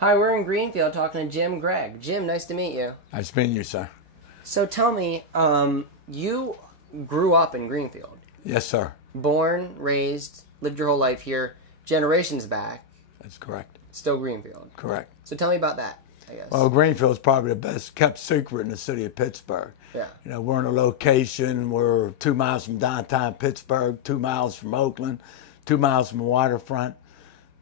Hi, we're in Greenfield talking to Jim Gregg. Jim, nice to meet you. Nice meeting you, sir. So tell me, you grew up in Greenfield. Yes, sir. Born, raised, lived your whole life here, generations back. That's correct. Still Greenfield. Correct. So tell me about that, I guess. Well, Greenfield's probably the best kept secret in the city of Pittsburgh. Yeah. You know, we're in a location, we're 2 miles from downtown Pittsburgh, 2 miles from Oakland, 2 miles from the waterfront.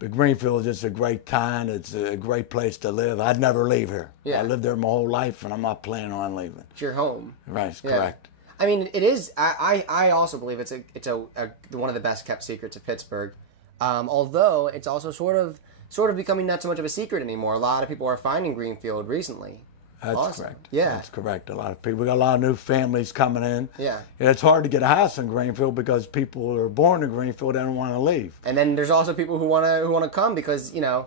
But Greenfield is just a great town. It's a great place to live. I'd never leave here. Yeah. I lived there my whole life, and I'm not planning on leaving. It's your home. Right, Yeah. correct. I mean, it is. I also believe it's one of the best kept secrets of Pittsburgh. Although it's also sort of becoming not so much of a secret anymore. A lot of people are finding Greenfield recently. That's Awesome. correct. Yeah. That's correct. A lot of people. We got a lot of new families coming in. Yeah. And it's hard to get a house in Greenfield because people who are born in Greenfield don't want to leave. And then there's also people who want to come because the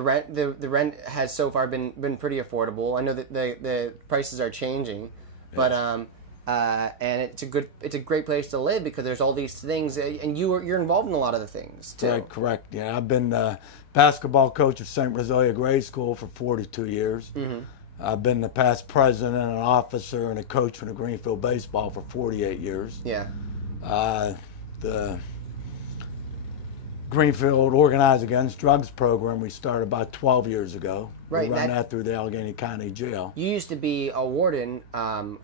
rent has so far been pretty affordable. I know that the prices are changing, but and it's a great place to live because there's all these things, and you're involved in a lot of the things too. Right, correct. Yeah, I've been basketball coach of St. Rosalia Grade School for 42 years. Mm-hmm. I've been the past president, an officer, and a coach for the Greenfield baseball for 48 years. Yeah. The Greenfield Organized Against Drugs program we started about 12 years ago. Right. We run that through the Allegheny County Jail. You used to be a warden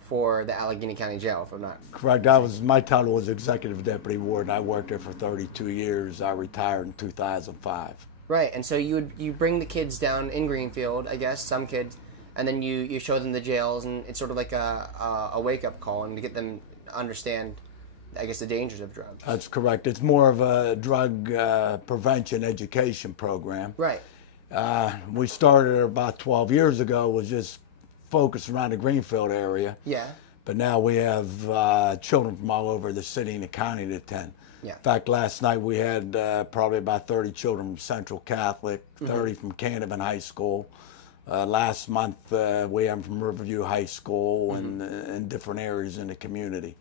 for the Allegheny County Jail, if I'm not correct. My title was executive deputy warden. I worked there for 32 years. I retired in 2005. Right, and so you bring the kids down in Greenfield, I guess, some kids, and then you show them the jails, and it's sort of like a wake-up call and to get them to understand, I guess, the dangers of drugs. That's correct. It's more of a drug prevention education program. Right. We started about 12 years ago, was just focused around the Greenfield area. Yeah. But now we have children from all over the city and the county to attend. Yeah. In fact, last night we had probably about 30 children from Central Catholic, 30 from Canevin High School. Last month we have from Riverview High School and different areas in the community.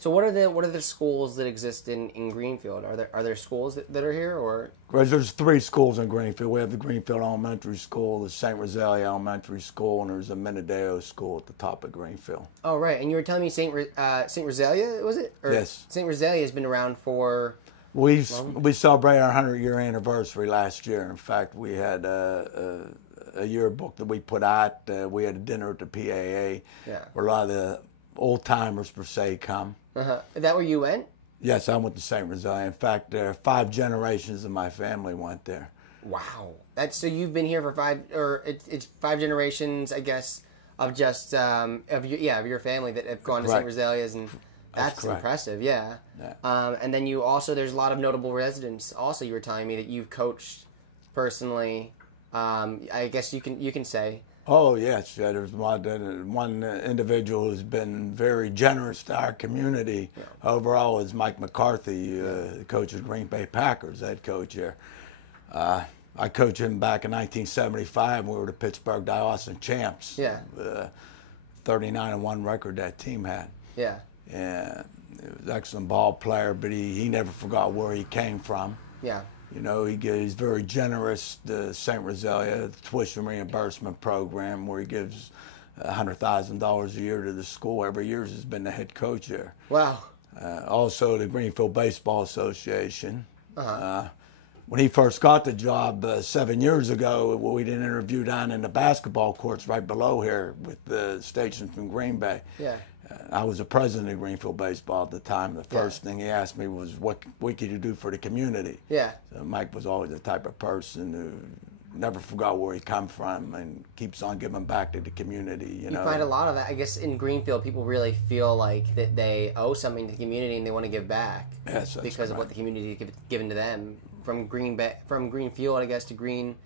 So what are the schools that exist in Greenfield? Are there schools that are here, or? There's 3 schools in Greenfield. We have the Greenfield Elementary School, the St. Rosalia Elementary School, and there's a Minadeo School at the top of Greenfield. Oh, right. And you were telling me St. Rosalia, was it? Or yes. St. Rosalia has been around for... We celebrated our 100-year anniversary last year. In fact, we had a yearbook that we put out. We had a dinner at the PAA where a lot of the old-timers, per se, come. Uh-huh. Is that where you went? Yes, I went to St. Rosalia. In fact, 5 generations of my family went there. Wow. So you've been here for it's 5 generations, I guess, of just of your family that have gone to St. Rosalia's, and that's impressive. Yeah. And then there's a lot of notable residents. Also, you were telling me that you've coached personally. I guess you can say. Oh, yes. Yeah, there's one individual who's been very generous to our community. Yeah. Overall is Mike McCarthy, coach of Green Bay Packers, head coach here. I coached him back in 1975 when we were the Pittsburgh Diocesan champs. Yeah. 39-1 record that team had. Yeah. And he was an excellent ball player, but he never forgot where he came from. Yeah. You know, he's very generous to St. Rosalia, the tuition reimbursement program, where he gives $100,000 a year to the school. Every year he's been the head coach there. Wow. Also, the Greenfield Baseball Association. Uh-huh. When he first got the job 7 years ago, we did an interview down in the basketball courts right below here with the stations from Green Bay. Yeah. I was the president of Greenfield Baseball at the time. The first thing he asked me was, what could you do for the community? Yeah. So Mike was always the type of person who never forgot where he come from and keeps on giving back to the community. You know, find a lot of that. I guess in Greenfield, people really feel like that they owe something to the community and they want to give back. Yes, because of what the community has given to them from Greenfield, I guess, to Green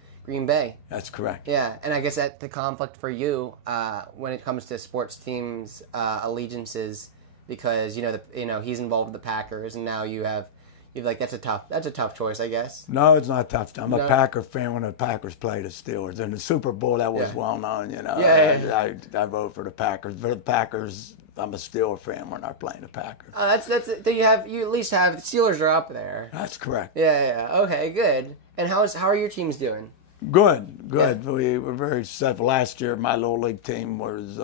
Bay. That's correct. Yeah, and I guess that the conflict for you when it comes to sports teams allegiances, because he's involved with the Packers, and now you're like that's a tough choice, I guess. No, it's not tough. I'm a Packer fan when the Packers play the Steelers. In the Super Bowl, that was well known. I vote for the Packers. For the Packers, I'm a Steeler fan when they're playing the Packers. Oh, that's you at least have the Steelers are up there. That's correct. Yeah. Okay, good. And how are your teams doing? Good. Yeah. We were very successful. Last year, my little league team was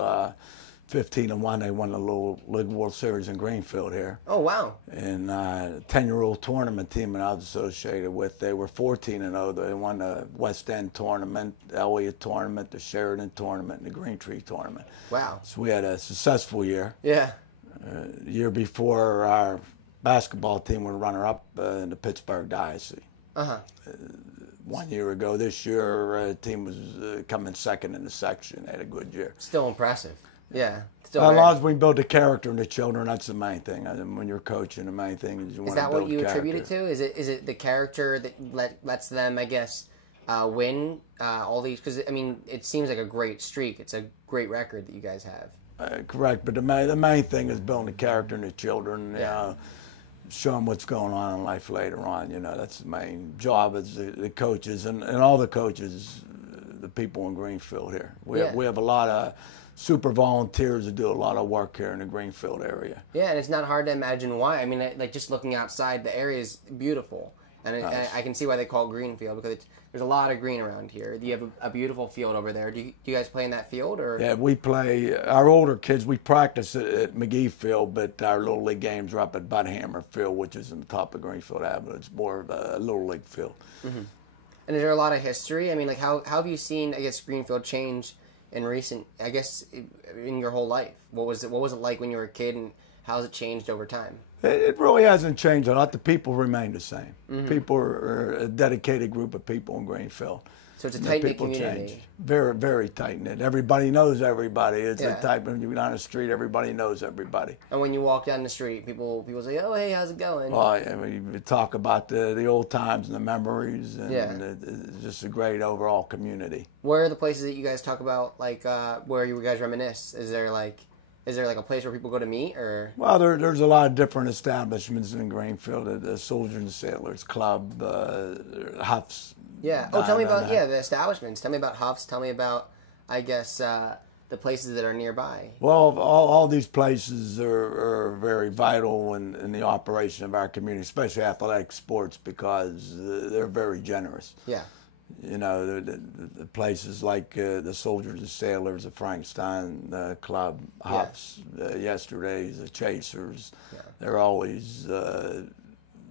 15-1. They won the Little League World Series in Greenfield here. Oh, wow. And 10-year-old tournament team that I was associated with, they were 14-0. They won the West End tournament, the Elliott tournament, the Sheridan tournament, and the Green Tree tournament. Wow. So we had a successful year. Yeah. The year before, our basketball team was runner-up in the Pittsburgh Diocese. Uh-huh. 1 year ago. This year, the team was coming second in the section. They had a good year. Still impressive. Yeah. Still As long as we build the character in the children, that's the main thing. When you're coaching, the main thing is you want to build character. Is that what you attribute it to? Is it the character that lets them, I guess, win all these? Because, I mean, it seems like a great streak. It's a great record that you guys have. Correct. But the main thing is building the character in the children. Yeah. Show them what's going on in life later on. That's the main job as the coaches and all the coaches, the people in Greenfield here. We have a lot of super volunteers that do a lot of work here in the Greenfield area. Yeah, and it's not hard to imagine why. I mean, like just looking outside, the area is beautiful. And nice. I can see why they call it Greenfield, because there's a lot of green around here. You have a beautiful field over there. Do you guys play in that field? Or? Yeah, we play, our older kids, we practice at McGee Field, but our Little League games are up at Butthammer Field, which is in the top of Greenfield Avenue. It's more of a Little League field. Mm-hmm. And is there a lot of history? I mean, like how have you seen, I guess, Greenfield change in recent, I guess, in your whole life? What was it like when you were a kid, and how has it changed over time? It really hasn't changed a lot. The people remain the same. Mm-hmm. People are a dedicated group of people in Greenfield. So it's a tight-knit community. Change. Very, very tight-knit. Everybody knows everybody. It's a type of, you go down the street, everybody knows everybody. And when you walk down the street, people say, oh, hey, how's it going? Well, yeah, we talk about the old times and the memories, and it's just a great overall community. Where are the places that you guys talk about, like, where you guys reminisce? Is there like a place where people go to meet, or? Well, there's a lot of different establishments in Greenfield. The Soldiers and Sailors Club, Huff's. Yeah. Oh, tell me about the establishments. Tell me about Huff's. Tell me about, I guess, the places that are nearby. Well, all these places are very vital in the operation of our community, especially athletic sports, because they're very generous. Yeah. The places like the Soldiers and Sailors, the Frankenstein Club, Huff's, Yesterdays, the Chasers, they're always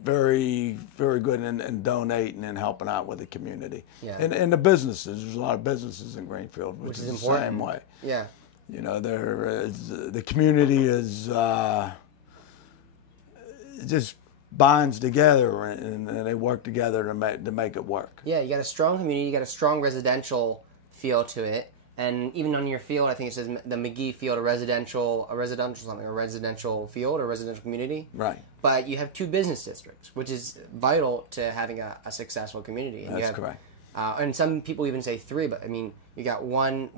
very, very good in donating and helping out with the community. Yeah. And the businesses, there's a lot of businesses in Greenfield, which is the same way. Yeah. The community is just bonds together, and they work together to make it work. Yeah, you got a strong community, you got a strong residential feel to it, and even on your field, I think it says the McGee Field, a residential field, or residential community. Right. But you have two business districts, which is vital to having a successful community. And That's correct. And some people even say three, but I mean, you got one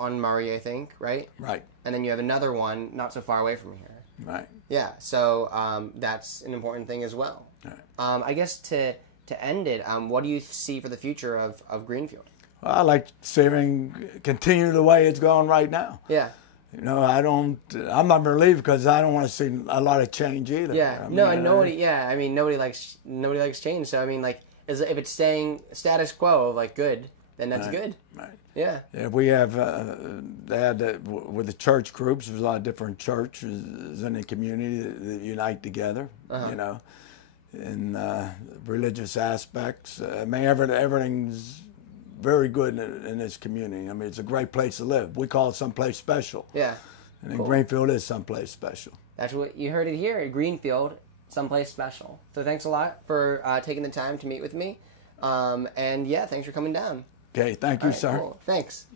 on Murray, I think, right? Right. And then you have another one not so far away from here. Right. Yeah, so that's an important thing as well. Right. I guess to end it, what do you see for the future of Greenfield? Well, I like seeing continue the way it's going right now. Yeah. I'm not going to leave because I don't want to see a lot of change either. Yeah. Nobody likes change. So I mean, like, if it's staying status quo, like, good, then that's good. Right. Yeah. Yeah, we have, with the church groups, there's a lot of different churches in the community that unite together, in religious aspects. I mean, everything's very good in this community. I mean, it's a great place to live. We call it someplace special. Yeah. And Greenfield is someplace special. That's what you heard it here at Greenfield, someplace special. So thanks a lot for taking the time to meet with me. And yeah, thanks for coming down. Okay, thank you, sir. Cool. Thanks.